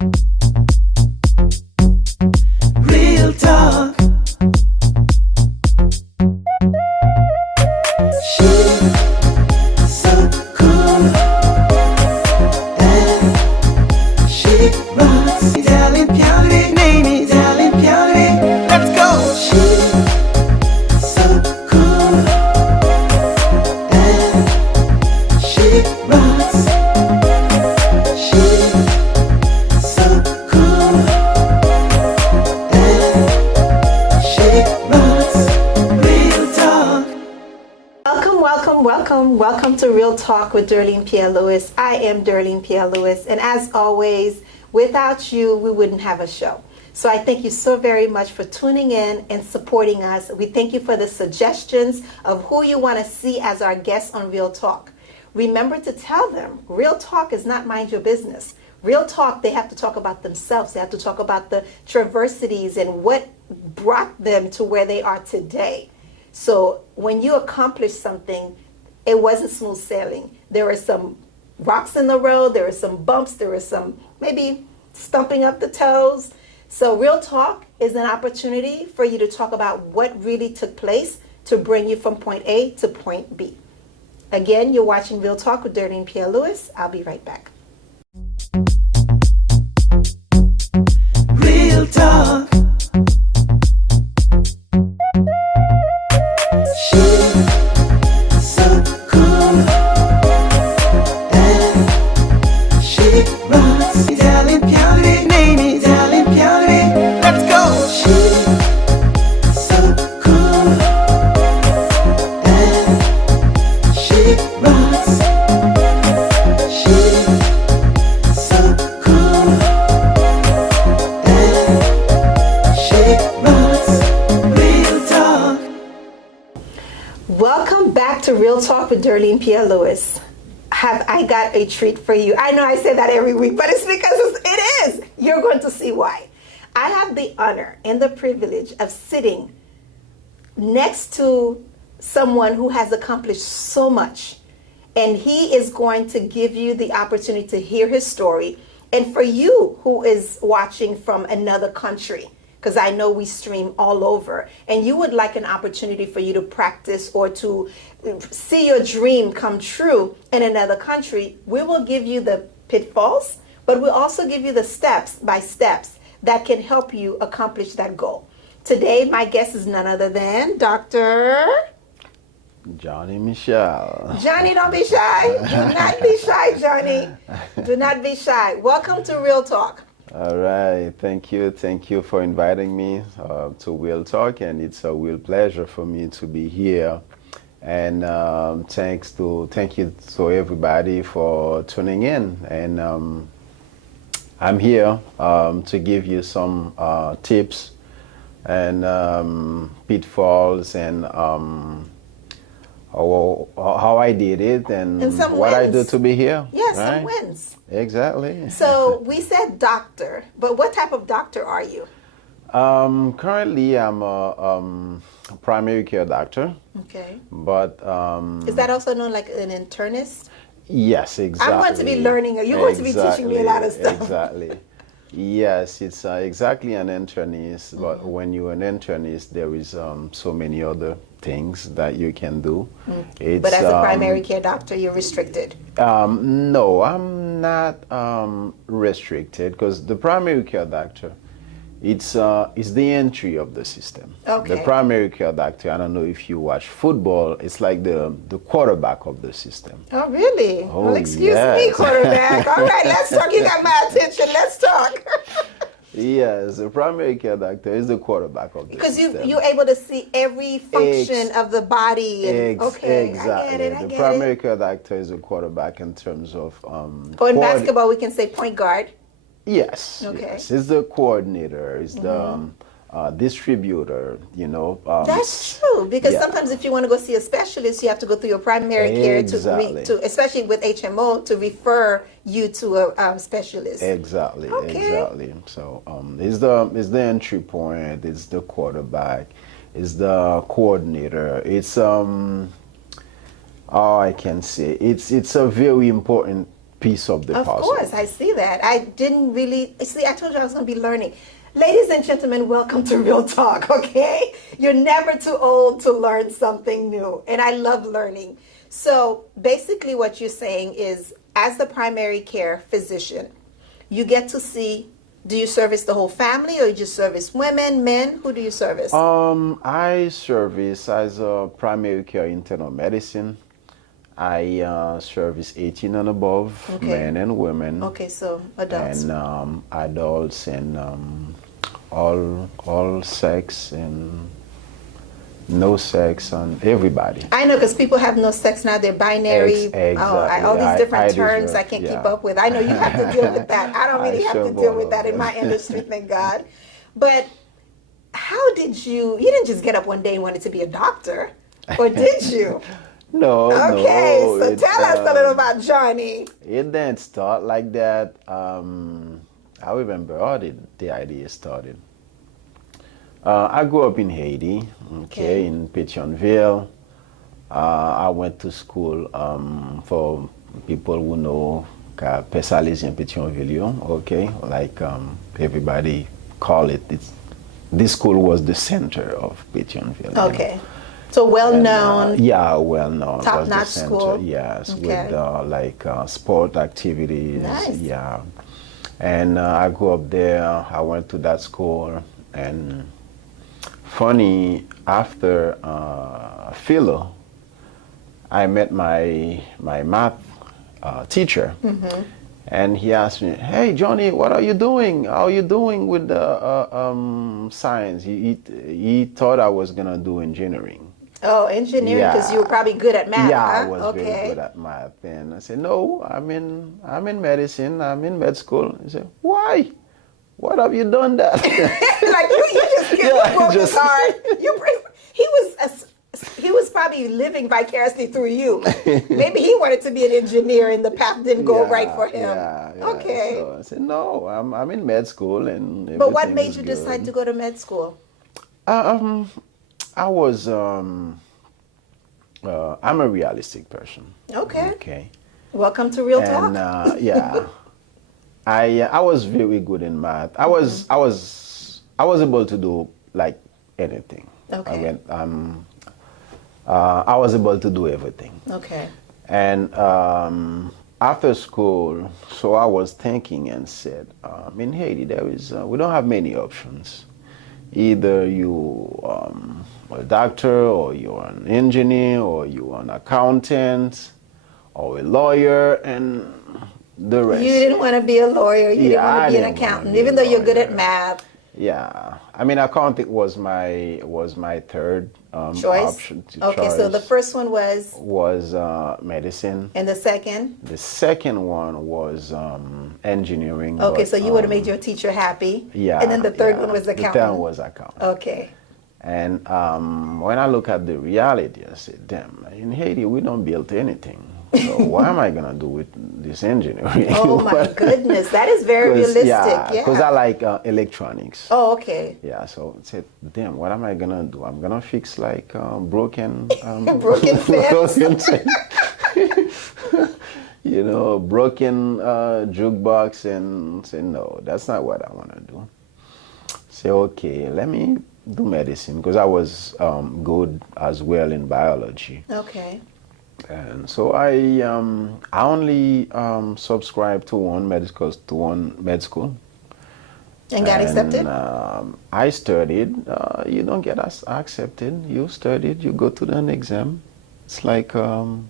Real talk. She's so cool and she rocks. Darling Piere, name is Darling Piere. Let's go. She's so cool and she rocks. She's so cool and she rocks. Real talk. Welcome to Real Talk with DERLINE Pierre Louis. I am DERLINE Pierre Louis, and as always, without you, we wouldn't have a show. So I thank you so very much for tuning in and supporting us. We thank you for the suggestions of who you want to see as our guests on Real Talk. Remember to tell them, Real Talk is not mind your business. Real Talk, they have to talk about themselves. They have to talk about the traversities and what brought them to where they are today. So when you accomplish something, it wasn't smooth sailing. There were some rocks in the road, there were some bumps, there was some maybe stumping up the toes. So Real Talk is an opportunity for you to talk about what really took place to bring you from point A to point B. Again, you're watching Real Talk with DERLINE Pierre Louis. I'll be right back. Real talk. She's so cool and she rocks. Darling Piere, name is Darling Piere. Let's go. She's so cool and she rocks. She's so cool and she rocks. Real talk. Welcome back to Real Talk with DERLINE Pierre Louis. Have I got a treat for you? I know I say that every week, but it's because it is. You're going to see why. I have the honor and the privilege of sitting next to someone who has accomplished so much. And he is going to give you the opportunity to hear his story. And for you who is watching from another country, because I know we stream all over, and you would like an opportunity for you to practice or to see your dream come true in another country, we will give you the pitfalls, but we'll also give you the steps by steps that can help you accomplish that goal. Today, my guest is none other than Dr. Johnny Michel. Johnny, don't be shy. Do not be shy, Johnny. Do not be shy. Welcome to Real Talk. All right, thank you for inviting me to Real Talk, and it's a real pleasure for me to be here. And thank you to everybody for tuning in. And I'm here to give you some tips and pitfalls and how I did it and what I do to be here. Yes, right? some wins. Exactly. So we said doctor, but what type of doctor are you? Currently, I'm a primary care doctor. Okay. But is that also known like an internist? Yes, exactly. I'm going to be learning. You're going to be teaching me a lot of stuff. Exactly. Yes, it's exactly an internist. But when you're an internist, there is so many other things that you can do. But as a primary care doctor, you're restricted. No, I'm not restricted because the primary care doctor, it's the entry of the system. Okay. The primary care doctor, I don't know if you watch football, it's like the quarterback of the system. Oh, really? Oh, well, excuse yes. me, quarterback. All right, let's talk. You got my attention. Let's talk. Yes, the primary care doctor is the quarterback of the Because system. you're able to see every function of the body. And, okay, exactly. I get The it. primary care doctor is a quarterback in terms of in basketball, we can say point guard. Yes. Okay. Yes. It's the coordinator. It's the distributor. You know. That's true, because yeah. sometimes if you want to go see a specialist, you have to go through your primary care Exactly. to especially with HMO, to refer you to a specialist. Exactly. Okay. Exactly. So it's the entry point. It's the quarterback. It's the coordinator. It's I can say it's a very important piece of the Of puzzle. course, I see that. I didn't really see. I told you I was going to be learning. Ladies and gentlemen, welcome to Real Talk. Okay, you're never too old to learn something new, and I love learning. So basically, what you're saying is, as the primary care physician, you get to see. Do you service the whole family, or you just service women, men? Who do you service? I service as a primary care internal medicine. I service 18 and above, Okay. men and women. Okay, so adults. And adults and all sex and no sex and everybody. I know, because people have no sex now. They're binary. Exactly. All these different I terms deserve- I can't keep yeah. up with. I know you have to deal with that. I don't I really have sure to deal with will. that in my industry, thank God. But how did you didn't just get up one day and wanted to be a doctor, or did you? No, Okay, no. so tell us a little about Johnny. It didn't start like that. I remember how the idea started. I grew up in Haiti, Okay. in Pétionville. I went to school for people who know Pessalésien Pétionville, okay? Like everybody call it. This school was the center of Pétionville. Okay. So well known. Yeah, well known. Top was the notch center, school. yes, Okay. with sport activities. Nice. Yeah. And I grew up there. I went to that school. And funny, after philo, I met my math teacher. Mm-hmm. And he asked me, "Hey, Johnny, what are you doing? How are you doing with the science?" He thought I was gonna do engineering. Oh, engineering, because Yeah. you were probably good at math, Yeah, huh? I was Okay. very good at math. And I said, "No, I'm in medicine. I'm in med school." He said, "Why? What have you done that?" Like you just get Yeah, the book just- hard. He was probably living vicariously through you. Maybe he wanted to be an engineer and the path didn't go right for him. Yeah. Okay. So I said, "No, I'm in med school and But what everything made is you good." decide to go to med school? I was I'm a realistic person. Okay. Okay. Welcome to Real And Talk. yeah, I was very good in math. I was able to do like anything. Okay. I was able to do everything. Okay. And after school, so I was thinking and said, in Haiti we don't have many options. Either you a doctor, or you're an engineer, or you're an accountant, or a lawyer, and the rest. You didn't want to be a lawyer. You didn't Yeah, want I to be an didn't wanna accountant, be a even though you're good at lawyer. math. Yeah, I mean, accounting was my third Choice? option. Okay, so the first one was, was medicine. and the second? The second one was engineering. Okay, but, so you would have made your teacher happy. Yeah. And then the third yeah. one was The accountant. third was accounting. Okay. And when I look at the reality, I said, damn, in Haiti, we don't build anything. So what am I going to do with this engineering? Oh my goodness, that is very realistic. Yeah. Because I like electronics. Oh, okay. Yeah, so I said, damn, what am I going to do? I'm going to fix like broken... Broken fence. broken jukebox, and say, no, that's not what I want to do. Say, okay, let me do medicine, because I was good as well in biology. Okay. And so I only subscribed to one med school. And got accepted? I studied. You don't get accepted. You studied. You go to an exam. It's like, and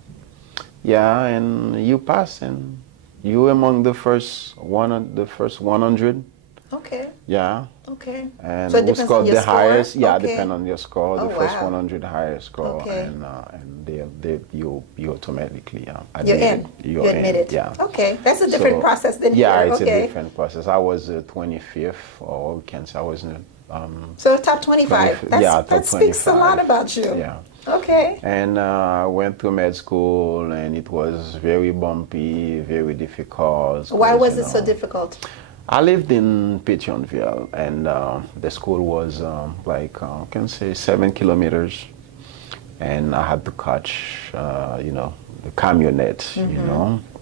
you pass, and you among the first 100. Okay. Yeah. Okay. And So it who depends on scored your the score? highest? Yeah, Okay. depend on your score. Oh, The first wow. 100 highest score, Okay. and you automatically You're admitted. in. You're admitted. Yeah. Okay. That's a different So, process than yeah, here. it's Okay. a different process. I was 25th, or we can say I was in So top 25. 25, yeah, top that speaks a lot 25. about you. Yeah. Okay. And I went to med school, and it was very bumpy, very difficult. Why 'cause, was you it so know, difficult? I lived in Pétionville, and the school was I can say 7 kilometers, and I had to catch, the camionette,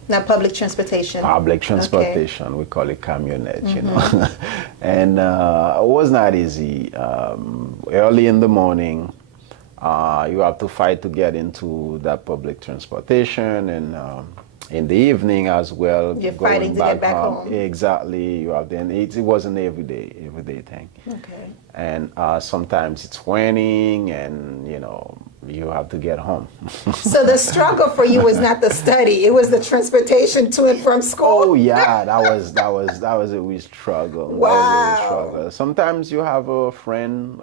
Not public transportation. Public transportation, we call it camionette, you know. And it was not easy. Early in the morning, you have to fight to get into that public transportation, and in the evening as well. You're fighting to get back home. Exactly. You have then it wasn't everyday thing. Okay. And sometimes it's raining, and you know you have to get home. So the struggle for you was not the study; it was the transportation to and from school. Oh yeah, that was a real struggle. Wow. That was a real struggle. Sometimes you have a friend.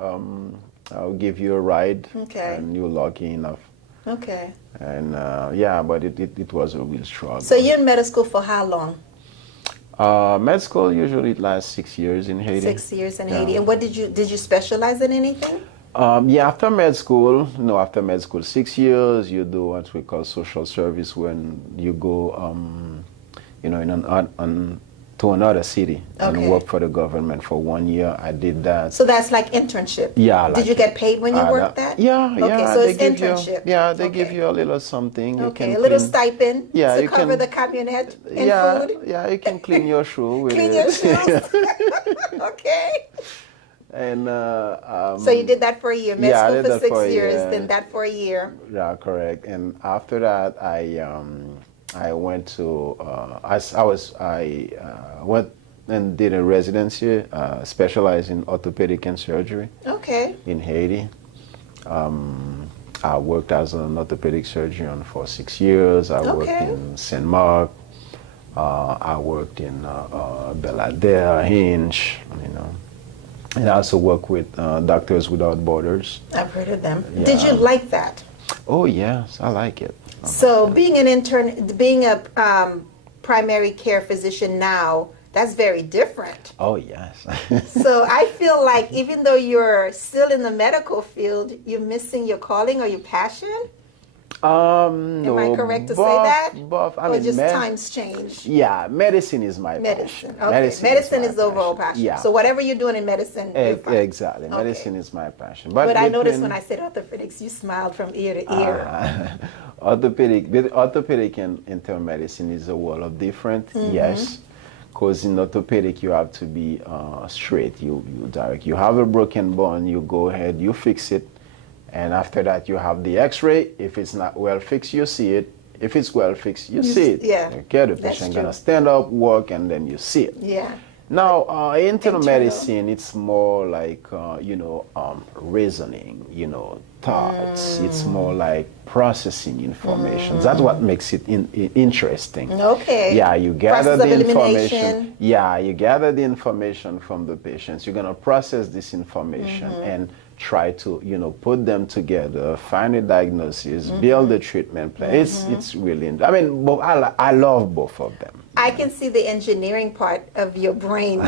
I'll give you a ride, Okay. and you're lucky enough. Okay. And yeah, but it was a real struggle. So you're in medical school for how long? Med school usually lasts 6 years in Haiti. 6 years in Haiti. And what did you specialize in anything? Yeah, after med school, 6 years, you do what we call social service, when you go, you know, to another city and Okay. work for the government for 1 year. I did that. So that's like internship. Yeah. Did you get paid when you worked that? Yeah, Okay, yeah. so they it's give internship. You, they give Okay. you a little something. You Okay, can a little clean- stipend Yeah, to you cover can- the camionette and yeah, food. yeah, you can clean your shoe with Clean it. your shoes. Okay. And So you did that for a year, med yeah, I school did for that 6 for a years, year. then that for a year. Yeah, correct. And after that, I went to I went and did a residency, specialized in orthopedic and surgery Okay. in Haiti. I worked as an orthopedic surgeon for 6 years. I worked Okay. in Saint Mark. I worked in Belader, Hinge, you know. And I also work with Doctors Without Borders. I've heard of them. Yeah. Did you like that? Oh yes, I like it. So being an intern, being a primary care physician now, that's very different. Oh yes. So I feel like even though you're still in the medical field, you're missing your calling or your passion. No. Am I correct to say that? I Or mean, just times change? Yeah, medicine is my Medicine. passion. Okay. Medicine my is the overall passion. Yeah. So whatever you're doing in medicine, you're fine. Exactly. Okay. Medicine is my passion. But I noticed when I said orthopedics, you smiled from ear to ear. Orthopedic and internal medicine is a world of different. Mm-hmm. Yes. Because in orthopedic you have to be straight. You direct. You have a broken bone, you go ahead, you fix it. And after that, you have the X-ray. If it's not well fixed, you see it. If it's well fixed, you see it. Yeah, Okay, the that's patient true. gonna stand up, walk, and then you see it. Yeah. Now, internal medicine, it's more like reasoning, thoughts. It's more like processing information. That's what makes it interesting. Okay. Yeah, you gather Process the of information. elimination. Yeah, you gather the information from the patients. You're gonna process this information and try to, put them together, find a diagnosis, build a treatment plan. It's really. I mean, I love both of them. I can see the engineering part of your brain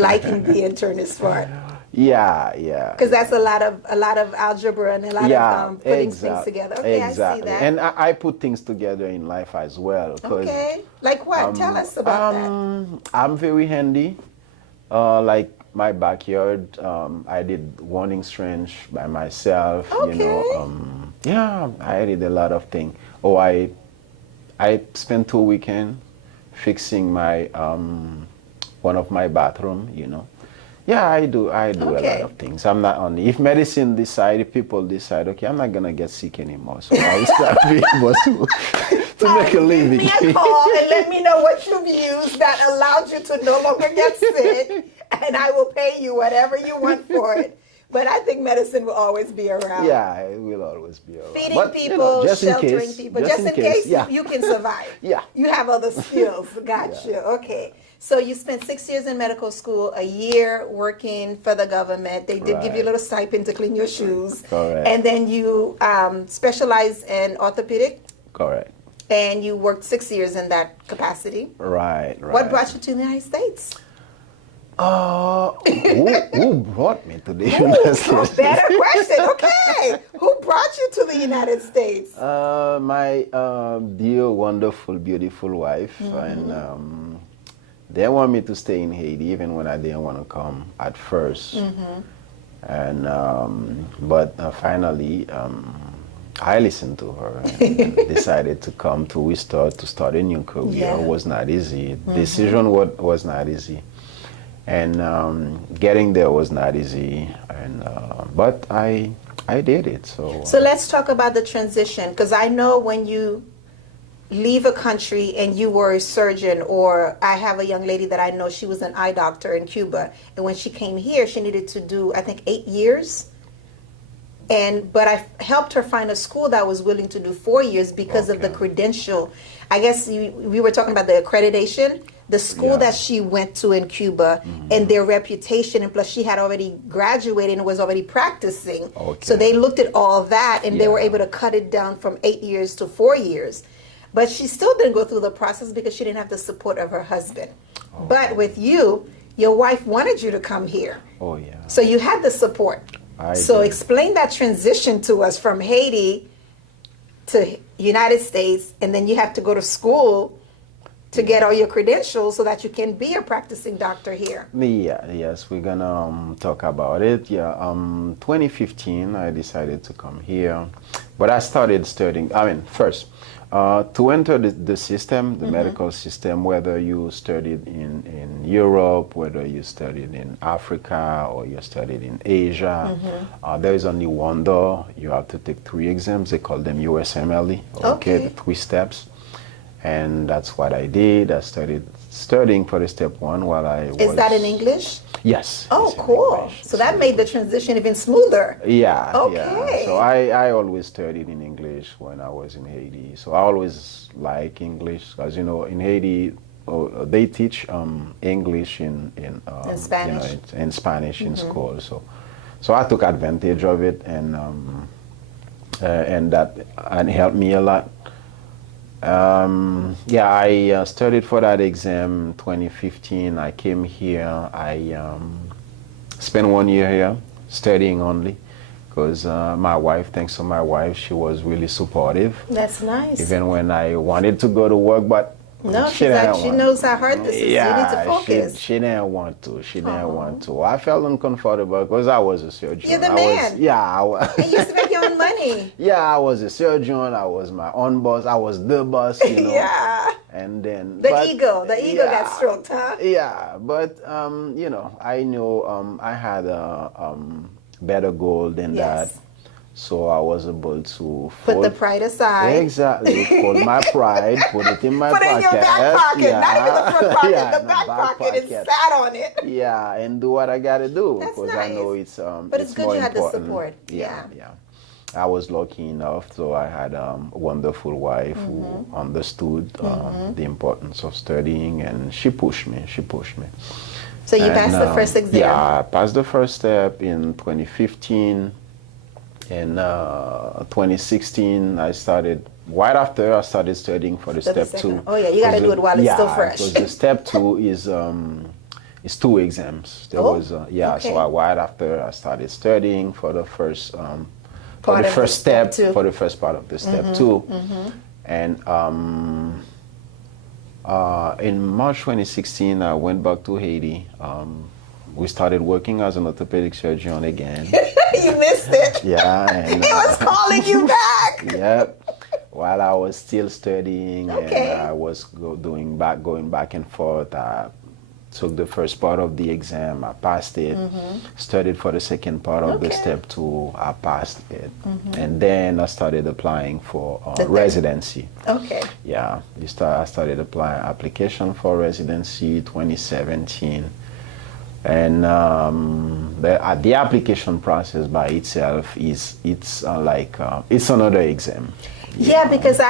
liking the internist part. Yeah. Because that's a lot of algebra and a lot of putting things together. Okay, exactly. I see that. And I put things together in life as well. Okay, like what? Tell us about that. I'm very handy. Like my backyard, I did warning strange by myself. Okay. Yeah, I did a lot of things. Oh, I spent 2 weekends fixing my one of my bathroom. Yeah, I do a lot of things. I'm not only, if medicine decide, if people decide, okay, I'm not gonna get sick anymore, so I'll start being able to make a living. Give me a call and let me know what you've used that allowed you to no longer get sick, and I will pay you whatever you want for it. But I think medicine will always be around. Yeah, it will always be around. Feeding But, people, just in sheltering case, people, just in case yeah. you can survive. Yeah. You have other skills. Got you. Okay. So you spent 6 years in medical school, a year working for the government. They did give you a little stipend to clean your shoes. Correct. And then you specialized in orthopedic, Correct. and you worked 6 years in that capacity. Right. What brought you to the United States? Who brought me to the United States? Better question. Okay. Who brought you to the United States? My dear, wonderful, beautiful wife, and they want me to stay in Haiti even when I didn't want to come at first. And but finally, I listened to her and decided to come to Worcester to start a new career. Yeah. It was not easy. Decision was not easy. And getting there was not easy. And but I did it. So let's talk about the transition, because I know when you leave a country and you were a surgeon, or I have a young lady that I know, she was an eye doctor in Cuba, and when she came here, she needed to do, I think, 8 years. But I helped her find a school that was willing to do 4 years because of the credential. I guess we were talking about the accreditation, the school that she went to in Cuba, and their reputation, and plus she had already graduated and was already practicing. So they looked at all that, and they were able to cut it down from 8 years to 4 years. But she still didn't go through the process because she didn't have the support of her husband. But with you, your wife wanted you to come here. Oh, yeah. So you had the support. So did. explain that transition to us from Haiti to United States, and then you have to go to school to get all your credentials so that you can be a practicing doctor here. Yes, we're gonna talk about it. 2015, I decided to come here, but I started studying. First, to enter the system, the medical system, whether you studied in Europe, whether you studied in Africa, or you studied in Asia, there is only one door. You have to take 3 exams. They call them USMLE. The 3 steps. And that's what I did. I started studying for the step 1 while I was... Is that in English? Yes. Oh, cool. So that made the transition even smoother. Yeah. Okay. Yeah. So I always studied in English when I was in Haiti. So I always like English because, in Haiti, they teach English in Spanish. In Spanish in school. So I took advantage of it, and that helped me a lot. I studied for that exam 2015. I came here. I spent 1 year here studying only because my wife, thanks to my wife, she was really supportive. That's nice. Even when I wanted to go to work, but no, she knows how hard this is. You need to focus. She didn't want to. She didn't want to. I felt uncomfortable because I was a surgeon. You're the man. You used to make your own money. Yeah, I was a surgeon. I was my own boss. I was the boss, Yeah. And then the ego got stroked, huh? Yeah, but I knew I had a better goal than that. So I was able to put the pride aside. Exactly. Fold my pride, put it in my pocket. Put it in your back pocket, not even the front pocket, the back pocket, and sat on it. Yeah, and do what I gotta do. That's because nice. I know it's but it's good more you had the important. support. Yeah. I was lucky enough, so I had a wonderful wife who understood the importance of studying, and she pushed me. So you passed the first exam? Yeah, I passed the first step in 2015. In 2016, I started, right after I started studying for the step 2. Oh yeah, you got to do it while it's still fresh. Because the step 2 is 2 exams. So right after I started studying for the first step, for the first part of the step 2. And in March 2016, I went back to Haiti. We started working as an orthopedic surgeon again. You missed it. Yeah. And, he was calling you back. Yep. While I was still studying, and I was going back and forth. I took the first part of the exam. I passed it. Studied for the second part of the step 2. I passed it. And then I started applying for residency. Okay. Yeah. I started applying application for residency 2017. And the application process by itself it's another exam. Yeah, because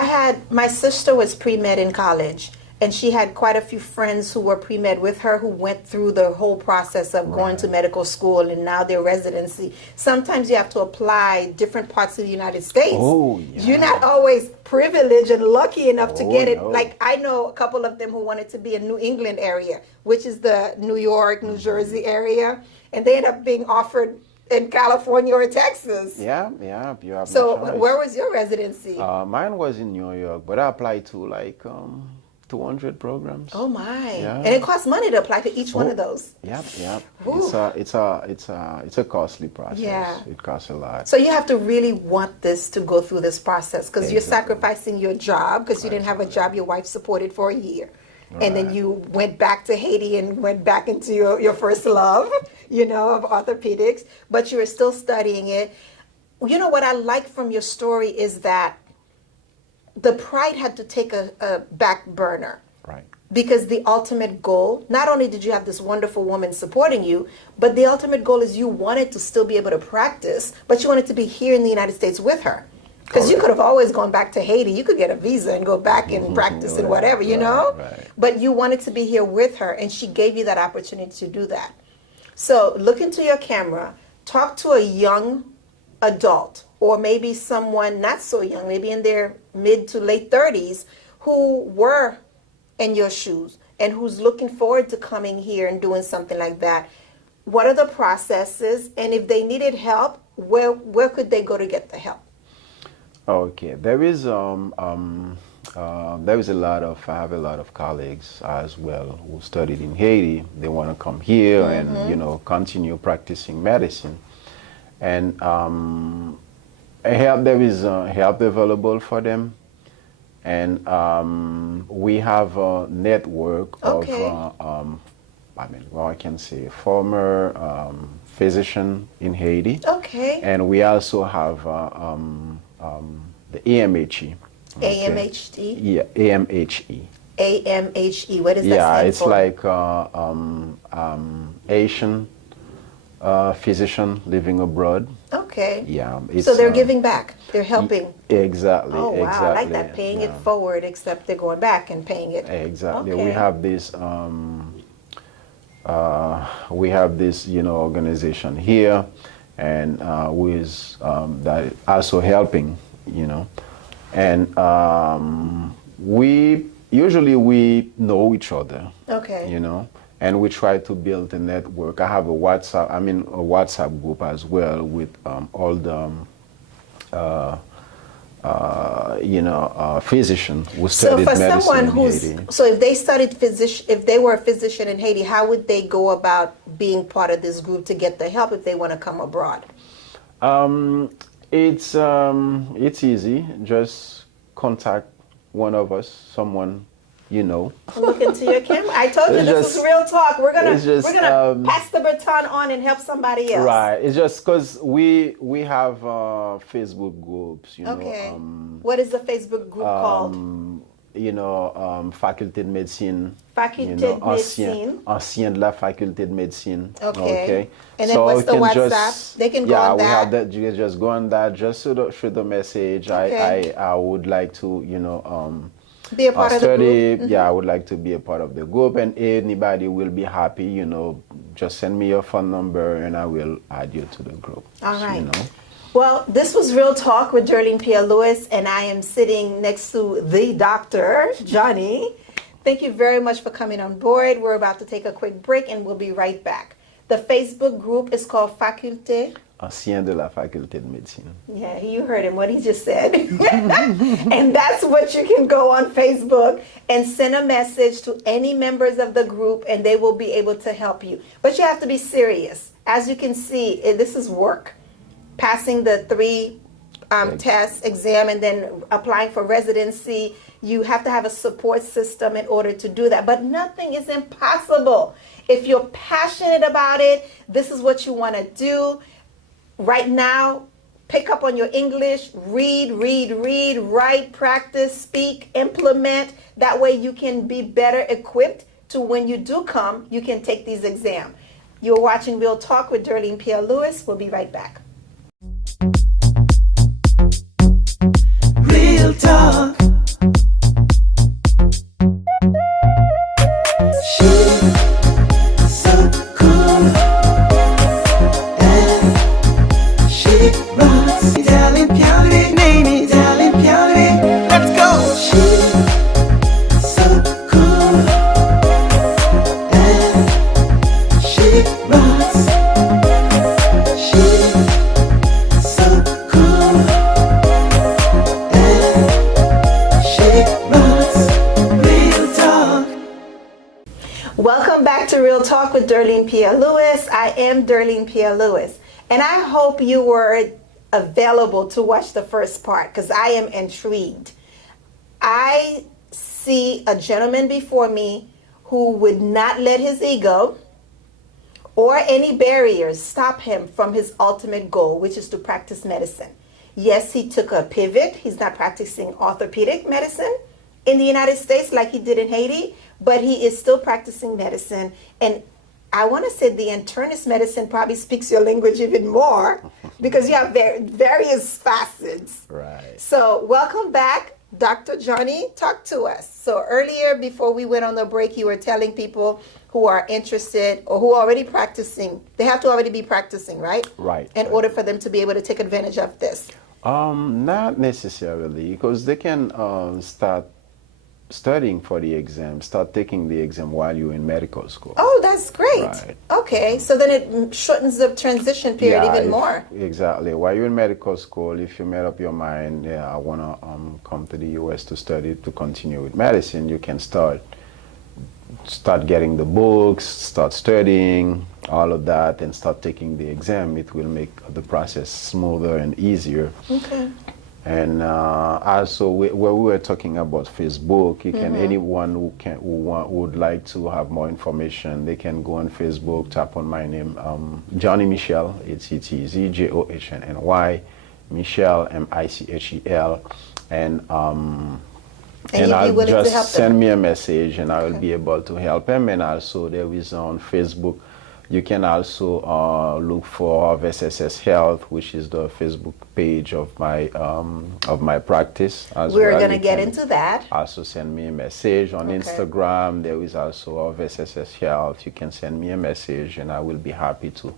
my sister was pre-med in college, and she had quite a few friends who were pre-med with her who went through the whole process of going to medical school and now their residency. Sometimes you have to apply different parts of the United States. Oh, yeah. You're not always privileged and lucky enough to get it. No. Like I know a couple of them who wanted to be in New England area, which is the New York, New Jersey area, and they end up being offered in California or Texas. Yeah, you have so no choice. Where was your residency? Mine was in New York, but I applied to 200 programs. Oh my! Yeah. And it costs money to apply to each one of those. Yep, yep. Ooh. It's a costly process. Yeah. It costs a lot. So you have to really want this to go through this process because you're Exactly. sacrificing your job because you didn't have a job your wife supported for a year. And then you went back to Haiti and went back into your first love, you know, of orthopedics, but you were still studying it. You know, what I like from your story is that the pride had to take a back burner. Right. Because the ultimate goal, not only did you have this wonderful woman supporting you, but the ultimate goal is you wanted to still be able to practice, but you wanted to be here in the United States with her. Because you could have always gone back to Haiti. You could get a visa and go back and practice and whatever, you know? Right. But you wanted to be here with her, and she gave you that opportunity to do that. So look into your camera, talk to a young adult, or maybe someone not so young, maybe in their mid to late 30s, who were in your shoes and who's looking forward to coming here and doing something like that. What are the processes? And if they needed help, where could they go to get the help? Okay, there is a lot of, I have a lot of colleagues as well who studied in Haiti. They want to come here and, you know, continue practicing medicine. And there is help available for them. And we have a network of, I can say former physician in Haiti. Okay. And we also have the AMHE. Okay. AMHD? Yeah, AMHE. AMHE, what does that Yeah, stand it's for? like Asian physician living abroad. Okay. Yeah. It's, So they're giving back. They're helping. Exactly. Oh, wow. Exactly. I like that. Paying it forward, except they're going back and paying it. Exactly. Okay. We have this, you know, organization here, and who is that also helping, you know, and we know each other. Okay. You know, and we try to build a network. I have a WhatsApp group as well with all the physician who So studied for medicine someone in who's, Haiti. so if they studied if they were a physician in Haiti, how would they go about being part of this group to get the help if they want to come abroad? It's easy. Just contact one of us, someone you know. Look into your camera. I told you It's this just- is real talk. We're gonna pass the baton on and help somebody else. Right. It's just because we have Facebook groups, you know. Okay. What is the Facebook group called? Faculté de médecine. Faculté de médecine. Ancien de la faculté de médecine. Okay. And then So what's you the can WhatsApp? just- They can go yeah, on we that. have that. You can just go on that. Just shoot the message. Okay. I would like to, Be a part of the study. group. Yeah, I would like to be a part of the group, and anybody will be happy. You know, just send me your phone number, and I will add you to the group. All right. You know. Well, this was Real Talk with DERLINE Pierre Louis, and I am sitting next to the Dr. Johnny. Thank you very much for coming on board. We're about to take a quick break, and we'll be right back. The Facebook group is called Faculté. Ancien de la faculté de médecine. Yeah, you heard him, what he just said. And that's what you can go on Facebook and send a message to any members of the group, and they will be able to help you. But you have to be serious. As you can see, this is work. Passing the 3 tests, exam, and then applying for residency. You have to have a support system in order to do that. But nothing is impossible. If you're passionate about it, this is what you want to do. Right now, pick up on your English, read, write, practice, speak, implement. That way you can be better equipped to when you do come, you can take these exams. You're watching Real Talk with DERLINE Pierre Louis. We'll be right back. Real talk. She's so cool, and she rocks. DERLINE Pierre, name is DERLINE Pierre. Let's go. She's so cool, and she rocks. She's so cool, and with Darlene Pierre Louis. I am Darlene Pierre Louis. And I hope you were available to watch the first part because I am intrigued. I see a gentleman before me who would not let his ego or any barriers stop him from his ultimate goal, which is to practice medicine. Yes, he took a pivot. He's not practicing orthopedic medicine in the United States like he did in Haiti, but he is still practicing medicine. And I want to say the internist medicine probably speaks your language even more because you have various facets. Right. So welcome back, Dr. Johnny. Talk to us. So earlier, before we went on the break, you were telling people who are interested or who are already practicing, they have to already be practicing, right? Right. In order for them to be able to take advantage of this. Not necessarily, because they can start studying for the exam, start taking the exam while you're in medical school. Oh, that's great. Right. Okay, so then it shortens the transition period even more. Exactly. While you're in medical school, if you made up your mind, yeah, I want to come to the U.S. to study, to continue with medicine, you can start getting the books, start studying, all of that, and start taking the exam. It will make the process smoother and easier. Okay. And also, where we were talking about Facebook, you can anyone who would like to have more information, they can go on Facebook, tap on my name, Johnny Michel. It's easy, Johny, Michel, Michel, and I'll just send me a message, and I will be able to help him. And also, there is on Facebook. You can also look for Harvest SS Health, which is the Facebook page of my practice. We're going to get into that. Also send me a message on Okay. Instagram. There is also Harvest SS Health. You can send me a message, and I will be happy to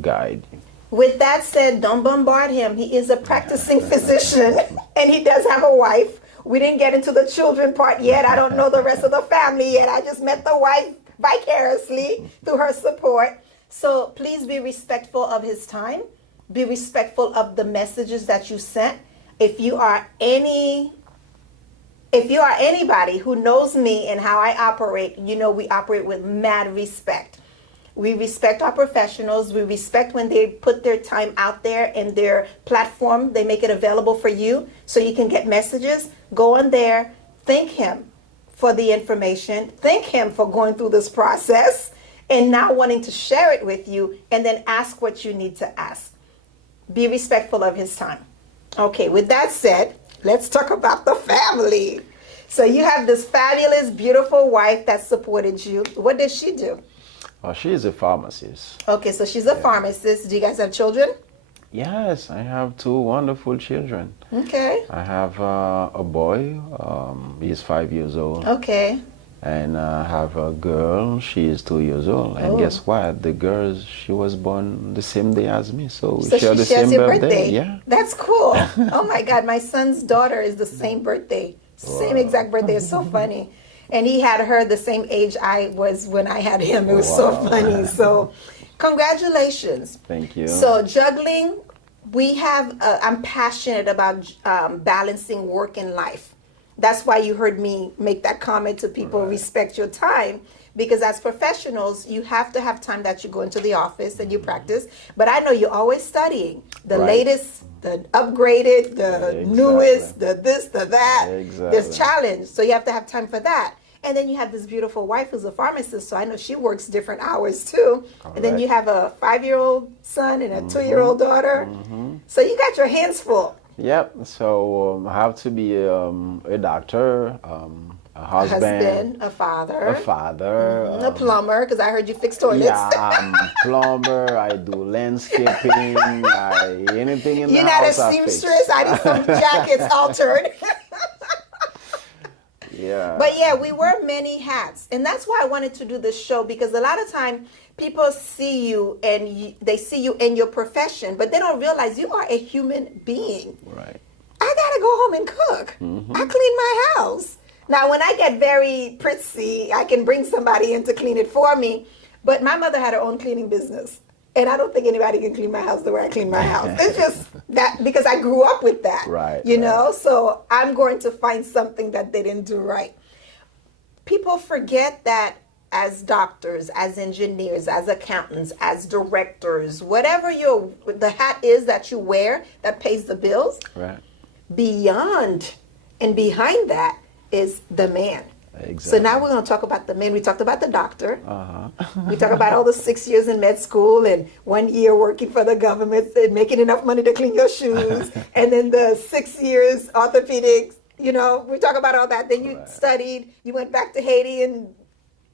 guide you. With that said, don't bombard him. He is a practicing physician, and he does have a wife. We didn't get into the children part yet. I don't know the rest of the family yet. I just met the wife vicariously through her support. So please be respectful of his time. Be respectful of the messages that you sent. If you are anybody who knows me and how I operate, you know we operate with mad respect. We respect our professionals. We respect when they put their time out there in their platform. They make it available for you so you can get messages. Go on there, thank him for the information. Thank him for going through this process and now wanting to share it with you, and then ask what you need to ask. Be respectful of his time. Okay, with that said, let's talk about the family. So you have this fabulous, beautiful wife that supported you. What does she do? She is a pharmacist. Okay, so she's a pharmacist. Do you guys have children? Yes, I have two wonderful children. Okay. I have a boy, he's 5 years old. Okay. And I have a girl, she is 2 years old. And guess what? The girl, she was born the same day as me, so we share the same birthday. Yeah. That's cool. Oh my God, my son's daughter is the same birthday. Same exact birthday. It's so funny. And he had her the same age I was when I had him. It was so funny. So congratulations. Thank you. So juggling, I'm passionate about balancing work and life. That's why you heard me make that comment to people, respect your time, because as professionals, you have to have time that you go into the office and you practice. But I know you're always studying the latest, the upgraded, the newest, the this, the that. Exactly. There's challenge. So you have to have time for that. And then you have this beautiful wife who's a pharmacist, so I know she works different hours too. And then you have a 5-year-old son and a 2-year-old daughter. So you got your hands full. Yep. So I have to be a doctor, a husband, a father, a plumber, because I heard you fix toilets. Yeah, I'm a plumber. I do landscaping. Anything in the You're house. not a seamstress. I need some jackets altered. Yeah. But yeah, we wear many hats. And that's why I wanted to do this show, because a lot of time people see you and they see you in your profession, but they don't realize you are a human being. Right. I got to go home and cook. I clean my house. Now, when I get very prissy, I can bring somebody in to clean it for me. But my mother had her own cleaning business. And I don't think anybody can clean my house the way I clean my house. It's just that because I grew up with that. Right. You know, so I'm going to find something that they didn't do right. People forget that as doctors, as engineers, as accountants, as directors, whatever the hat is that you wear that pays the bills, Right. beyond and behind that is the man. Exactly. So now we're going to talk about the man. We talked about the doctor. Uh-huh. We talk about all the 6 years in med school and 1 year working for the government and making enough money to clean your shoes. And then the 6 years orthopedics, you know, we talk about all that. Then you studied, you went back to Haiti and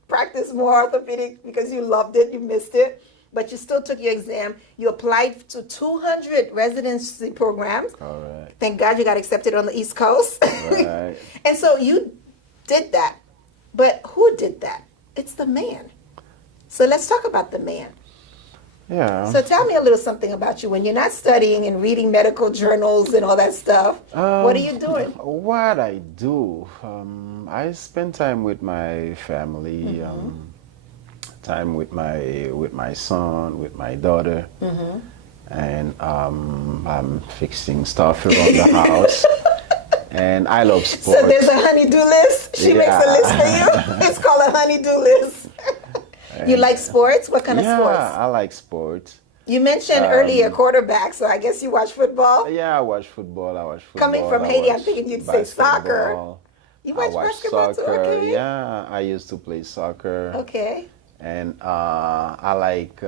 practiced more orthopedic because you loved it, you missed it. But you still took your exam. You applied to 200 residency programs. All right. Thank God you got accepted on the East Coast. Right. And so you did that. But who did that? It's the man. So let's talk about the man. Yeah. So tell me a little something about you. When you're not studying and reading medical journals and all that stuff, what are you doing? What I do, I spend time with my family, time with my son, with my daughter, and I'm fixing stuff around the house. And I love sports. So there's a honey-do list? She makes a list for you? It's called a honey-do list. You like sports? What kind of sports? Yeah, I like sports. You mentioned earlier quarterback, so I guess you watch football? Yeah, I watch football. Coming from Haiti, I'm thinking you'd say soccer. You watch basketball too? Okay. Yeah, I used to play soccer. Okay. And I like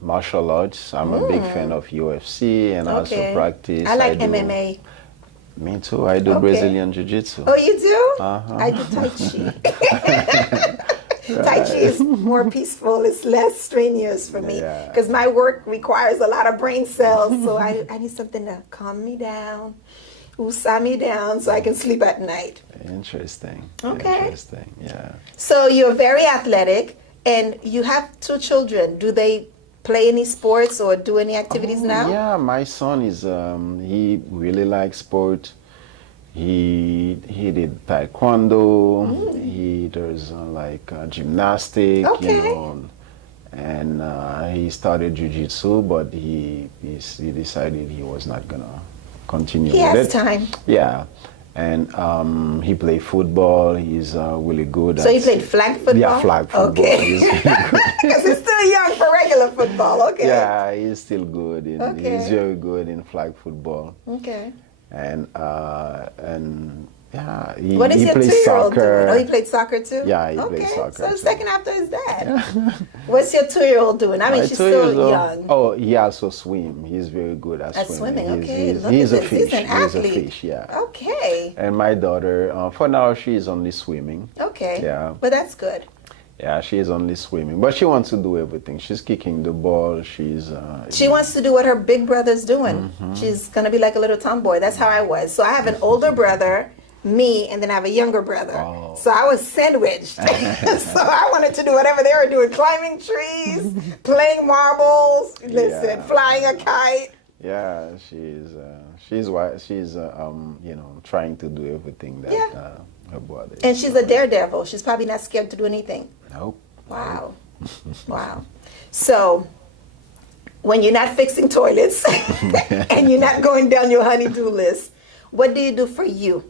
martial arts. I'm a big fan of UFC and also practice. I like MMA. Me too. I do Brazilian Jiu-Jitsu. Oh, you do? Uh-huh. I do Tai Chi. Tai Chi is more peaceful. It's less strenuous for me because my work requires a lot of brain cells. So I need something to calm me down, woosah me down so I can sleep at night. Interesting. Okay. Interesting, yeah. So you're very athletic and you have 2 children. Do they play any sports or do any activities now? Yeah, my son is, he really likes sport. He did taekwondo, he does gymnastics, you know, and he started jiu-jitsu, but he decided he was not gonna continue with it. He has time. Yeah, and he played football. He's really good. So he played flag football? Yeah, flag football. Okay. He's really good. Because he's still young for regular football. Okay. Yeah, he's still good. He's very good in flag football. Okay. And yeah, what is he your plays 2-year-old soccer. doing? Oh, he played soccer too? Yeah, he plays soccer. So he's too. second after his dad. What's your 2-year-old doing? I mean, My she's 2 years still old. young. Oh, he also swim. He's very good at swimming. Okay, He's a look at this. fish. He's an He's a athlete. fish, yeah. Okay. And my daughter, for now, she is only swimming. Okay. Yeah. But that's good. Yeah, she is only swimming, but she wants to do everything. She's kicking the ball. She wants to do what her big brother's doing. She's going to be like a little tomboy. That's how I was. So I have an older brother, me, and then I have a younger brother. Oh. So I was sandwiched. So I wanted to do whatever they were doing, climbing trees, playing marbles, flying a kite. Yeah, she's trying to do everything that her brother is. And she's a daredevil. She's probably not scared to do anything. Nope. Wow. Wow. So when you're not fixing toilets and you're not going down your honey-do list, what do you do for you?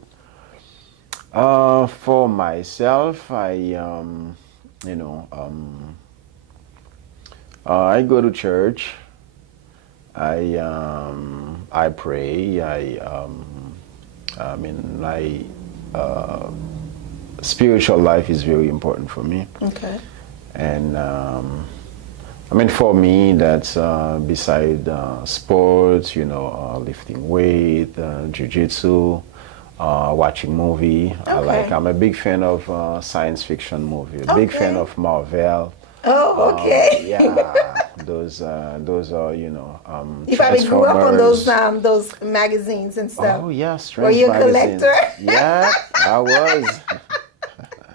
For myself, I go to church. I pray. Spiritual life is very important for me. Okay. And for me, that's beside sports, lifting weight, jiu-jitsu, watching movie. Okay. I'm a big fan of science fiction movie. A big fan of Marvel. Oh, okay. Yeah, those are you probably grew up on those magazines and stuff. Oh yeah, Strange Were you a magazine. collector? Yeah, I was.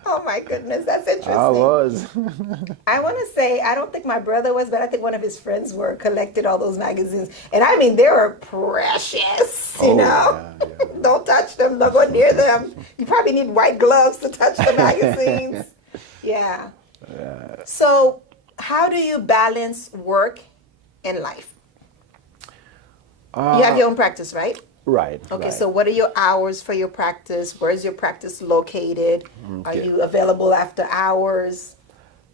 Oh my goodness, that's interesting. I was. I want to say, I don't think my brother was, but I think one of his friends collected all those magazines. And I mean, they were precious, you know? Yeah. Don't touch them, don't go near them. You probably need white gloves to touch the magazines. Yeah. So how do you balance work and life? You have your own practice, right? Right. Okay, right. so what are your hours for your practice? Where's your practice located? Okay. Are you available after hours?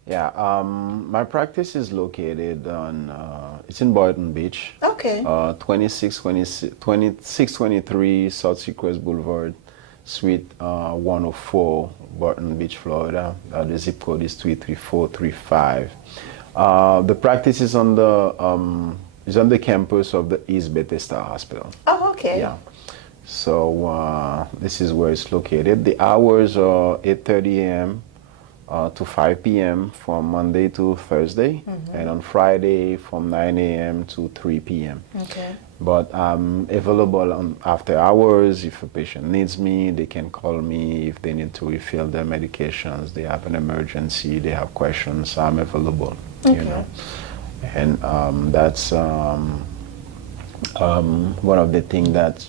Yeah, my practice is located on, it's in Boynton Beach. Okay. 2623 South Seacrest Boulevard, Suite 104, Boynton Beach, Florida. The zip code is 33435. The practice is on the campus of the East Bethesda Hospital. Oh, okay. Yeah. So this is where it's located. The hours are 8:30 a.m. To 5 p.m. from Monday to Thursday, and on Friday from 9 a.m. to 3 p.m. Okay. But I'm available on after hours. If a patient needs me, they can call me. If they need to refill their medications, they have an emergency, they have questions, I'm available. Okay. You know, and that's one of the things that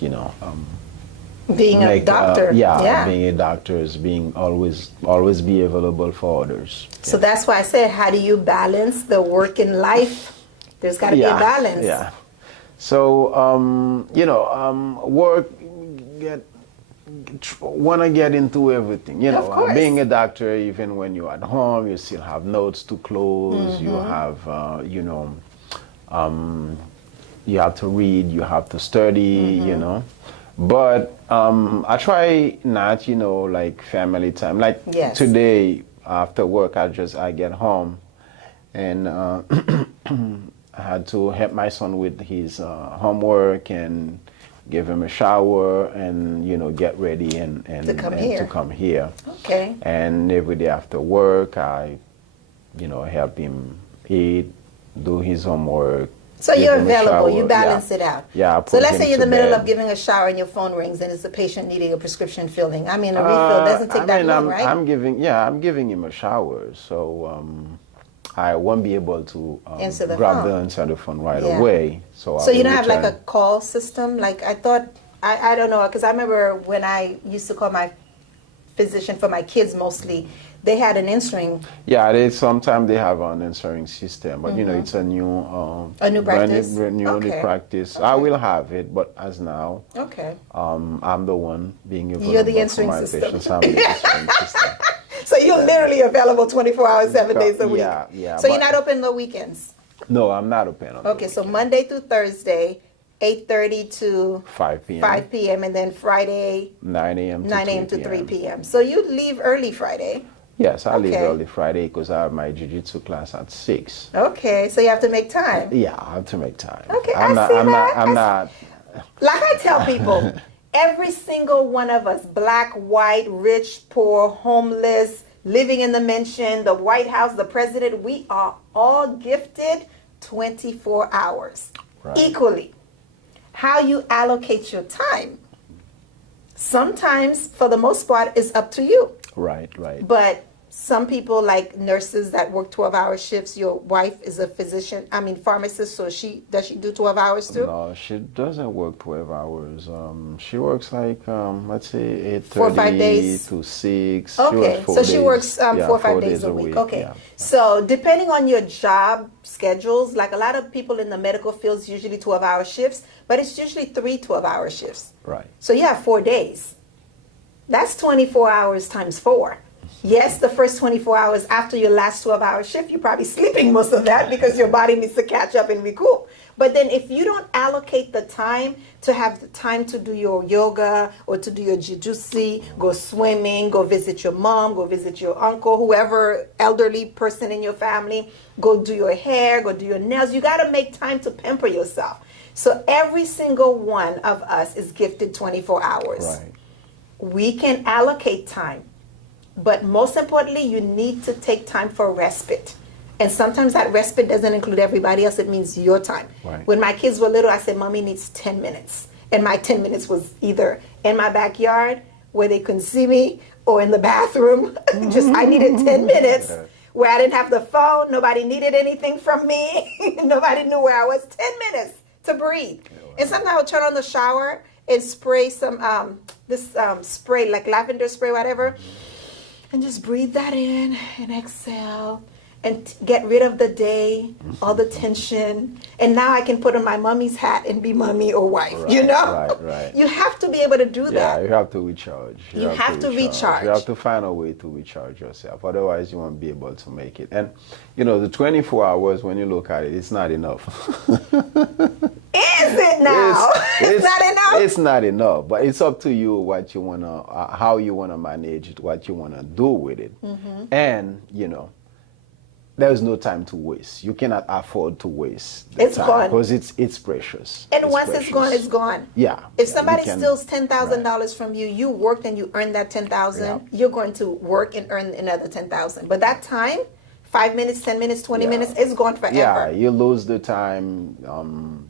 Being a doctor. being a doctor is being always be available for others. So that's why I said, how do you balance the work and life? There's got to be a balance. Yeah. So work want to get into everything. Of course. Being a doctor, even when you're at home, you still have notes to close. You have you have to read, you have to study. But I try not, like family time. Like Yes. today after work, I get home, and I had to help my son with his homework and give him a shower and get ready and To come to come here. Okay. And every day after work, I help him eat, do his homework. So give you're him a available. shower. You balance it out. Yeah. I So put let's him say you're in to the middle bed. of giving a shower and your phone rings and it's a patient needing a prescription filling. I mean, a refill doesn't take that long, right? I'm giving him a shower, so I won't be able to Answer the grab phone. answer the phone right Yeah. away. So So I you will don't have like a return. call system? Like I thought, I don't know, because I remember when I used to call my physician for my kids mostly, they had an answering. Yeah, sometimes they have an answering system, but it's a new A new practice? brand new Okay. practice. Okay. I will have it, but as now, Okay. I'm the one being available You're the for answering my system. patients. I'm the answering system. So you're literally available 24 hours, 7 days a week. Yeah. So you're but- not open the weekends? No, I'm not open on the Okay, so weekend. Monday through Thursday, 8:30 to 5 p.m. 5 p.m. and then Friday, 9 a.m. to 9 a.m. to 3 p.m. So you leave early Friday. Yes, I leave Okay. early Friday because I have my jiu-jitsu class at 6. Okay, so you have to make time. Yeah, I have to make time. Okay, I'm I see that. I'm not. Like I tell people, every single one of us, black, white, rich, poor, homeless, living in the mansion, the White House, the president, we are all gifted 24 hours Right. equally. How you allocate your time, sometimes, for the most part, is up to you. Right. But some people, like nurses that work 12-hour shifts, your wife is a pharmacist, so does she do 12 hours too? No, she doesn't work 12 hours. She works like, let's say 8:30 4 or 5 days? to 6. Okay, so she works 4 or 5 days a week. Okay, Yeah. so depending on your job schedules, like a lot of people in the medical fields, usually 12-hour shifts, but it's usually 3 12-hour shifts. Right. So you have 4 days. That's 24 hours times 4. Yes, the first 24 hours after your last 12-hour shift, you're probably sleeping most of that because your body needs to catch up and recoup. But then if you don't allocate the time to have the time to do your yoga or to do your jiu-jitsu, go swimming, go visit your mom, go visit your uncle, whoever elderly person in your family, go do your hair, go do your nails, you got to make time to pamper yourself. So every single one of us is gifted 24 hours. Right. We can allocate time. But most importantly, you need to take time for respite. And sometimes that respite doesn't include everybody else. It means your time. Right. When my kids were little, I said, Mommy needs 10 minutes. And my 10 minutes was either in my backyard where they couldn't see me or in the bathroom. I needed 10 minutes where I didn't have the phone. Nobody needed anything from me. Nobody knew where I was. 10 minutes to breathe. And sometimes I would turn on the shower and spray some, spray, like lavender spray, whatever. And just breathe that in and exhale and get rid of the day, all the tension. And now I can put on my mommy's hat and be mommy or wife, you know? Right. You have to be able to do Yeah, that. you have to recharge. You have to recharge. You have to find a way to recharge yourself. Otherwise, you won't be able to make it. And, you know, the 24 hours, when you look at it, it's not enough. Is it now? It's not enough? It's not enough. But it's up to you what you want to, how you want to manage it, what you want to do with it. And, you know, there's no time to waste. You cannot afford to waste the It's time gone. because it's precious. And It's once precious. it's gone, it's gone. Yeah. If yeah, somebody you can- steals $10,000 from you, you worked and you earned that 10,000. Yeah. You're going to work and earn another 10,000. But that time, 5 minutes, 10 minutes, 20 Yeah. minutes, it's gone forever. Yeah, you lose the time.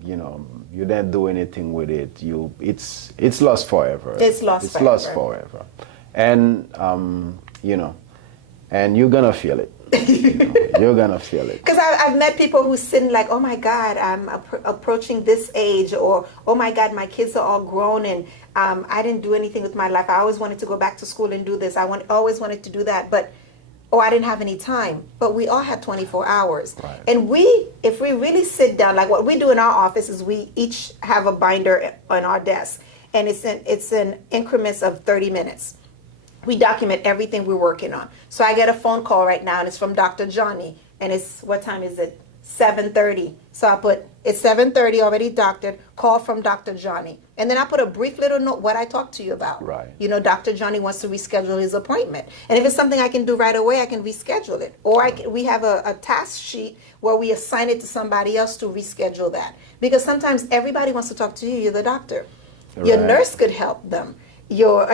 You know, you don't do anything with it. It's lost forever. It's lost It's lost forever. forever. And you know, and you're gonna feel it. You know, you're gonna feel it. Because I've met people who sitting like, oh my God, I'm approaching this age, or oh my God, my kids are all grown and I didn't do anything with my life. I always wanted to go back to school and do this. Always wanted to do that, but I didn't have any time. But we all had 24 hours. Right. And if we really sit down, like what we do in our office is we each have a binder on our desk, and it's in increments of 30 minutes. We document everything we're working on. So I get a phone call right now, and it's from Dr. Johnny, and it's, what time is it? 7:30. So I put, it's 7:30, already doctored, call from Dr. Johnny. And then I put a brief little note, what I talked to you about. Right. You know, Dr. Johnny wants to reschedule his appointment. And if it's something I can do right away, I can reschedule it. Or we have a task sheet where we assign it to somebody else to reschedule that. Because sometimes everybody wants to talk to you, you're the doctor. Your Right. nurse could help them. Your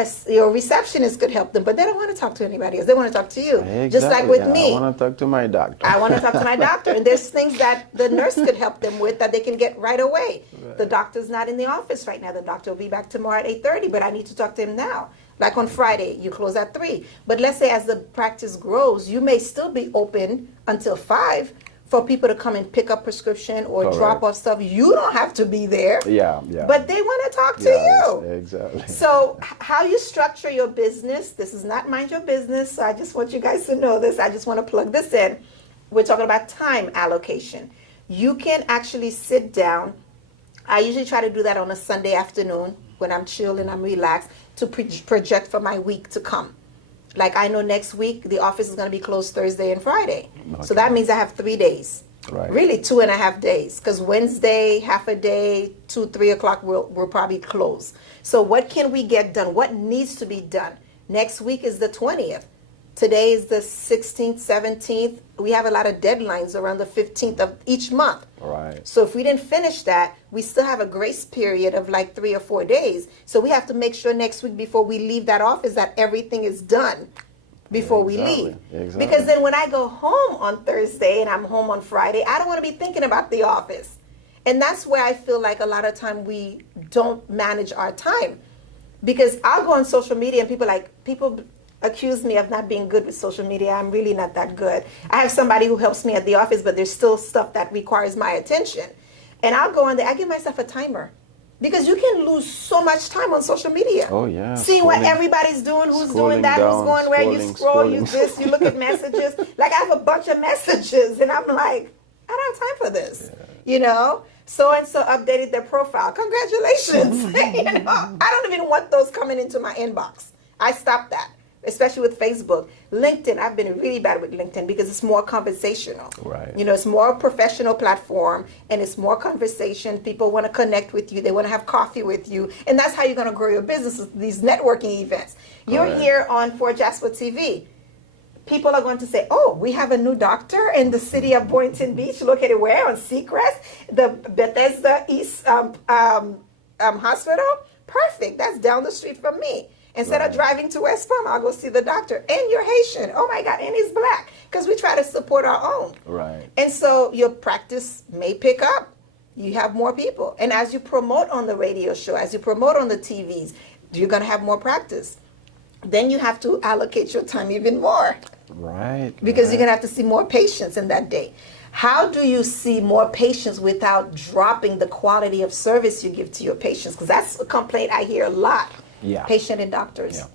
receptionist could help them, but they don't want to talk to anybody else. They want to talk to you. Exactly. Just like with Yeah, me. I want to talk to my doctor. I want to talk to my doctor, and there's things that the nurse could help them with that they can get right away. Right. The doctor's not in the office right now. The doctor will be back tomorrow at 8:30, but I need to talk to him now. Like on Friday, you close at 3. But let's say as the practice grows, you may still be open until 5 for people to come and pick up prescription or Correct. drop off stuff. You don't have to be there. Yeah. But they want to talk to Yeah, you. exactly. So how you structure your business, this is not mind your business. So I just want you guys to know this. I just want to plug this in. We're talking about time allocation. You can actually sit down. I usually try to do that on a Sunday afternoon when I'm chill and I'm relaxed to project for my week to come. Like I know next week the office is going to be closed Thursday and Friday. Okay. So that means I have 3 days. Right. Really 2.5 days, because Wednesday, half a day, 2, 3 o'clock, we'll probably close. So what can we get done? What needs to be done? Next week is the 20th. Today is the 16th, 17th. We have a lot of deadlines around the 15th of each month. Right. So if we didn't finish that, we still have a grace period of like 3 or 4 days. So we have to make sure next week before we leave that office that everything is done before we leave. Exactly. Because then when I go home on Thursday and I'm home on Friday, I don't want to be thinking about the office. And that's where I feel like a lot of time we don't manage our time. Because I'll go on social media and people accuse me of not being good with social media. I'm really not that good. I have somebody who helps me at the office, but there's still stuff that requires my attention. And I'll go on there, I give myself a timer. Because you can lose so much time on social media. Oh, yeah. Seeing what Scrolling- everybody's doing, who's doing scrolling that, down, who's going where, you scrolling, scroll, you scrolling. this, you look at messages. Like I have a bunch of messages and I'm like, I don't have time for this. You know? So-and-so updated their profile. Congratulations. You know? I don't even want those coming into my inbox. I stopped that. Especially with Facebook. LinkedIn, I've been really bad with LinkedIn because it's more conversational. Right. You know, it's more a professional platform and it's more conversation. People want to connect with you. They want to have coffee with you. And that's how you're going to grow your business, these networking events. You're Correct. here on For Jasper TV. People are going to say, oh, we have a new doctor in the city of Boynton Beach, located where? On Seacrest, the Bethesda East Hospital. Perfect. That's down the street from me. Instead of driving to West Palm, I'll go see the doctor. And you're Haitian. Oh my God, and he's black. Because we try to support our own. Right. And so your practice may pick up. You have more people. And as you promote on the radio show, as you promote on the TVs, you're going to have more practice. Then you have to allocate your time even more. Right. Because right. you're going to have to see more patients in that day. How do you see more patients without dropping the quality of service you give to your patients? Because that's a complaint I hear a lot. Yeah. Patient and doctors. Yeah.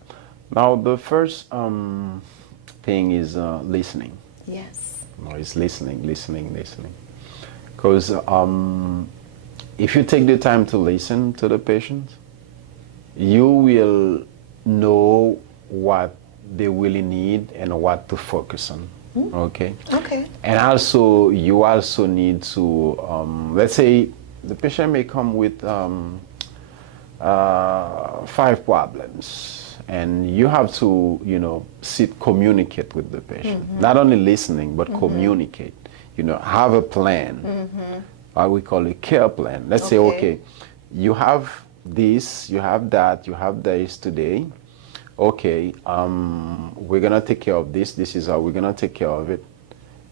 Now, the first thing is listening. Yes. No, it's listening. Because if you take the time to listen to the patient, you will know what they really need and what to focus on. Okay. Okay. And also, you also need to, let's say, the patient may come with 5 problems, and you have to, communicate with the patient. Not only listening, but communicate. Have a plan. We call it care plan. Let's say, okay, you have this, you have that, you have this today. Okay, we're gonna take care of this. This is how we're gonna take care of it,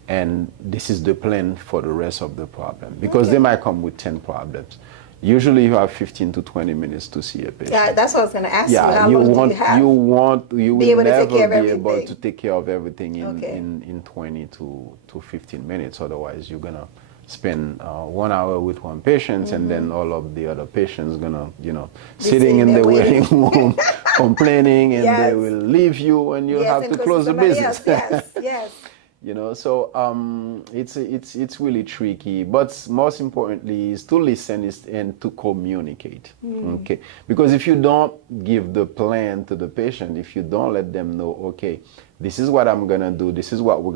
and this is the plan for the rest of the problem. Because they might come with 10 problems. Usually, you have 15 to 20 minutes to see a patient. Yeah, that's what I was gonna ask you. Yeah, How long do you have? you will able to never take care of be able everything. to take care of everything Okay. in 20 to 15 minutes. Otherwise, you're gonna spend 1 hour with one patient, and then all of the other patients gonna, sitting in the waiting room, complaining, and they will leave you, and you'll have and to go close the somebody business. else. Yes. So it's really tricky, but most importantly is to listen and to communicate. Okay, because if you don't give the plan to the patient, if you don't let them know, okay, this is what I'm gonna do, this is what we're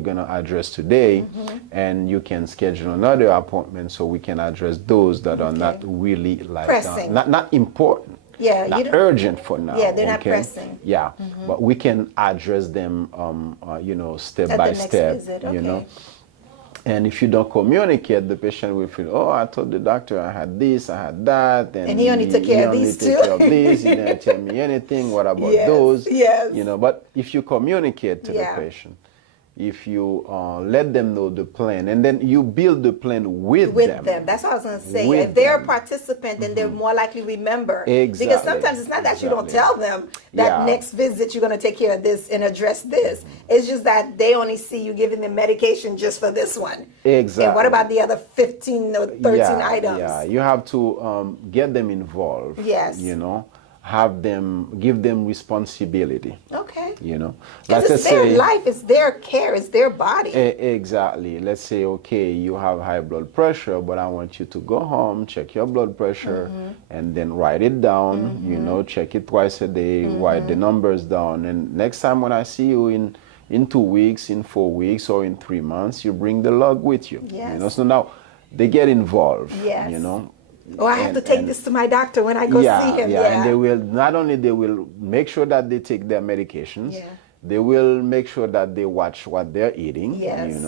gonna address today, and you can schedule another appointment so we can address those that are not really like Pressing. not important. Yeah, Not urgent for now. Yeah, they're not pressing. Yeah, but we can address them, step At by the next step. visit, And if you don't communicate, the patient will feel, oh, I told the doctor I had this, I had that, And he only took care of these He two. care of this. He didn't tell me anything. What about Yes, those? yes. But if you communicate to the patient, if you let them know the plan, and then you build the plan with them. That's what I was going to say. With If they're a them. participant, then they're more likely to remember. Exactly. Because sometimes it's not that you don't tell them that next visit you're going to take care of this and address this. It's just that they only see you giving them medication just for this one. Exactly. And what about the other 15 or 13 items? Yeah, you have to get them involved. Yes. Give them responsibility. Okay. Like it's their life, it's their care, it's their body. Exactly. Let's say, okay, you have high blood pressure, but I want you to go home, check your blood pressure, and then write it down. Check it twice a day, write the numbers down, and next time when I see you in 2 weeks, in 4 weeks, or in 3 months, you bring the log with you. Yes. So now they get involved. Yes. I have to And- take this to my doctor when I go see him. And they will they will make sure that they take their medications. Yeah. They will make sure that they watch what they're eating. Yes.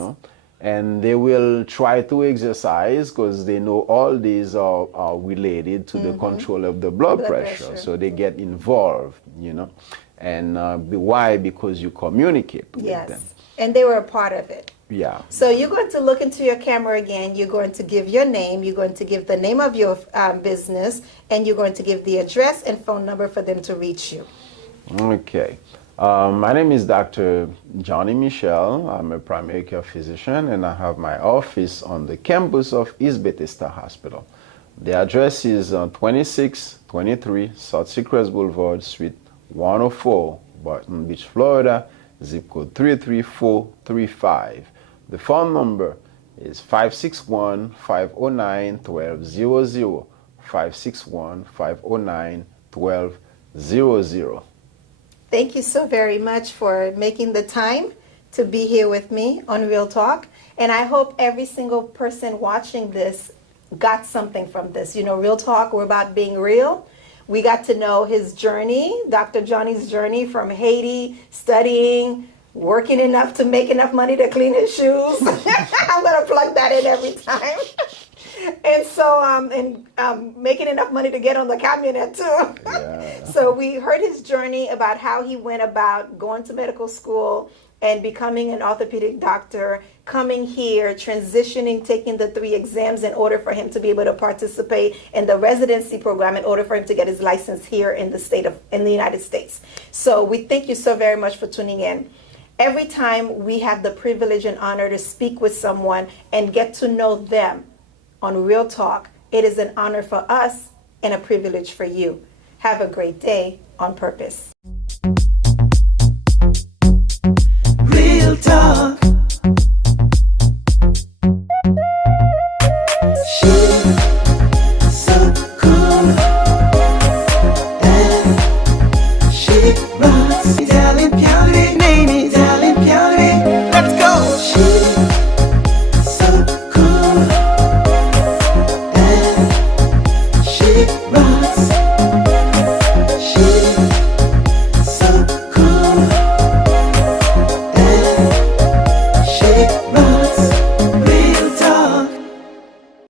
And they will try to exercise because they know all these are related to the control of the blood pressure. So they get involved. And why? Because you communicate with them. And they were a part of it. Yeah. So you're going to look into your camera again. You're going to give your name. You're going to give the name of your business. And you're going to give the address and phone number for them to reach you. Okay. My name is Dr. Johnny Michel. I'm a primary care physician, and I have my office on the campus of East Bethesda Hospital. The address is 2623 South Seacrest Boulevard, Suite 104, Barton Beach, Florida, zip code 33435. The phone number is 561-509-1200, 561-509-1200. Thank you so very much for making the time to be here with me on Real Talk. And I hope every single person watching this got something from this. Real Talk, we're about being real. We got to know his journey, Dr. Johnny's journey from Haiti, studying, working enough to make enough money to clean his shoes. I'm going to plug that in every time. And so, making enough money to get on the camionette too. Yeah. So we heard his journey about how he went about going to medical school and becoming an orthopedic doctor, coming here, transitioning, taking the 3 exams in order for him to be able to participate in the residency program in order for him to get his license here in the United States. So we thank you so very much for tuning in. Every time we have the privilege and honor to speak with someone and get to know them on Real Talk, it is an honor for us and a privilege for you. Have a great day on purpose. Real talk.